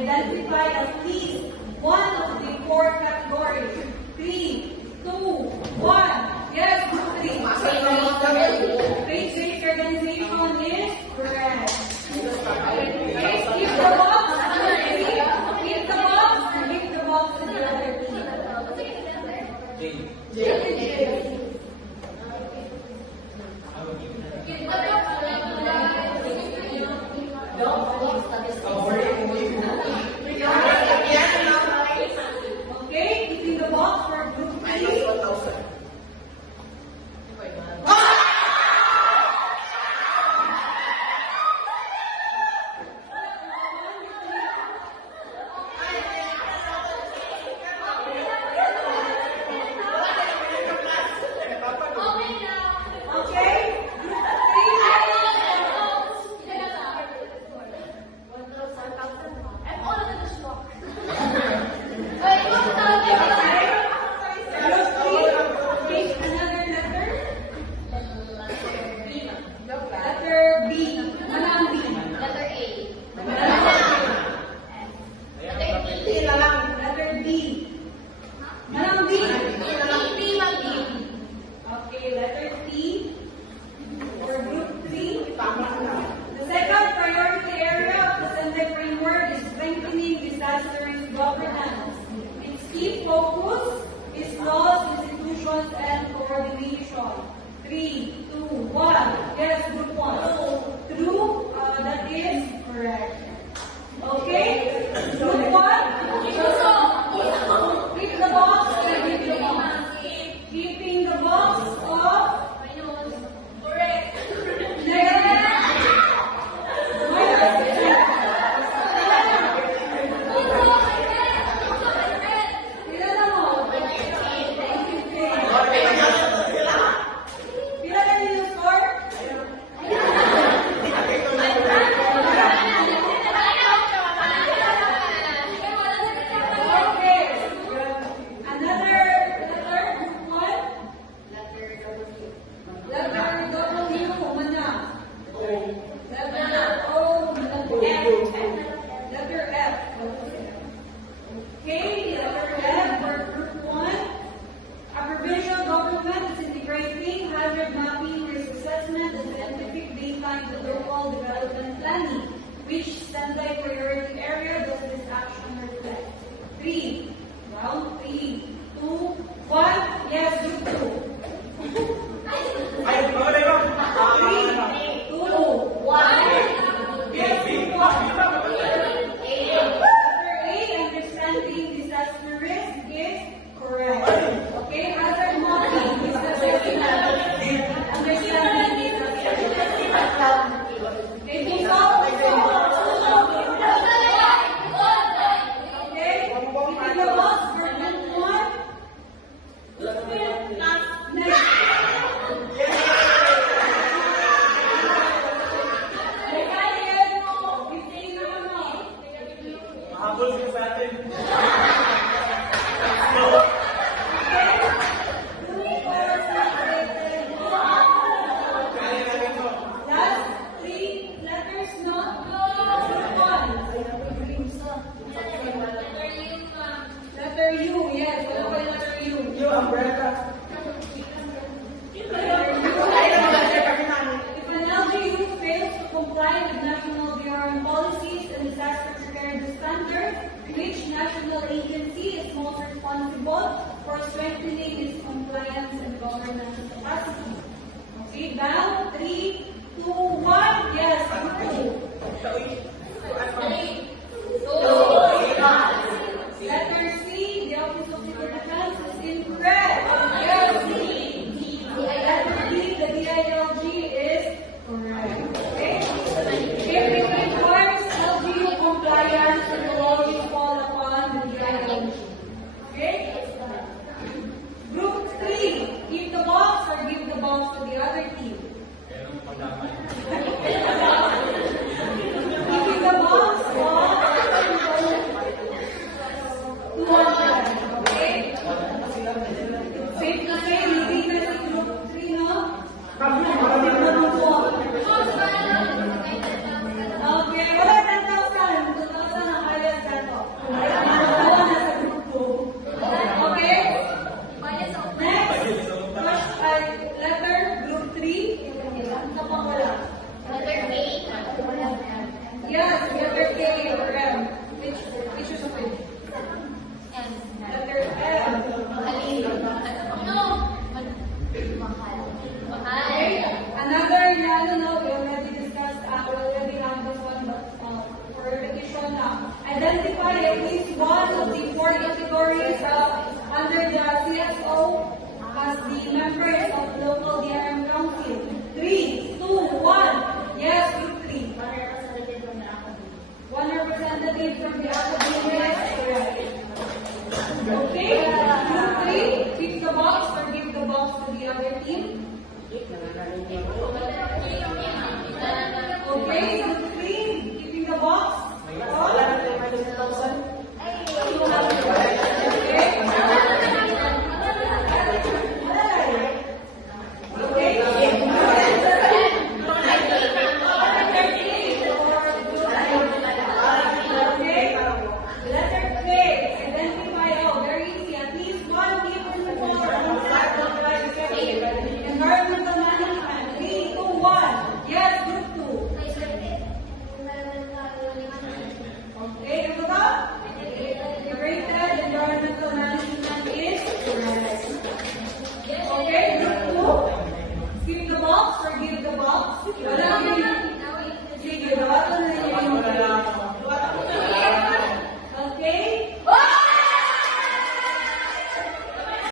Identify at least one of the four categories. 3, 2, 1. Yes, 3. Faith-based organization is correct. Okay, keep the box. Keep the box. Keep the box to the other team. Okay, keeping the box for group 3. Governance. Its key focus is laws, institutions, and coordination. 3, 2, 1. Yes, group 1. True, that is correct. Okay? Group 1. Keep the box. Keeping the box of correct. 1, yes, group 2. Ay, maganda yun. 3, 2, 1. Yes, group 1. Letter A, understanding disaster risk is correct. Okay, hazard modeling is the second. Understanding disaster risk. Okay, please stop. Okay, keeping the box for group 1. Next. Mahabol sila sa atin. Last 3 letters, no? Letter U, yes. Wala pa yung letter U. Yung umbrella. If an LGU fails to comply with national DRM policies and disaster preparedness standards, which national agency is most responsible for strengthening its compliance and governance capacity? Okay, down 3, 2, 1. Yes, 2. Letter C, the Office of Civil Defense is incorrect. Yes, C. Letter D, the DILG is correct. Okay? If it requires LGU compliance, it will always fall upon the DILG. Okay? Group 3, keep the box or give the box to the other team. Keeping the box or 200. Okay? Safe to say, hindi na si group 3, no? Okay, wala 10,000. 2,000 ang highest ito. Wala na sa group 2. Okay? Next, letter group 3. Ano pa wala? Yes, letter K or M. Which is okay? Letter M. Okay? Another, I don't know, we already discussed, we already have this one, but for repetition now. Identify at least one of the 4 categories under the CSO as the members of local DRM council. 3, 2, 1. Yes, group 3. One representative from the academic. Okay, group 3, pick the box or give the box to the other team. Okay, group 3, keeping the box. Wala na tayo minus 1,000. You have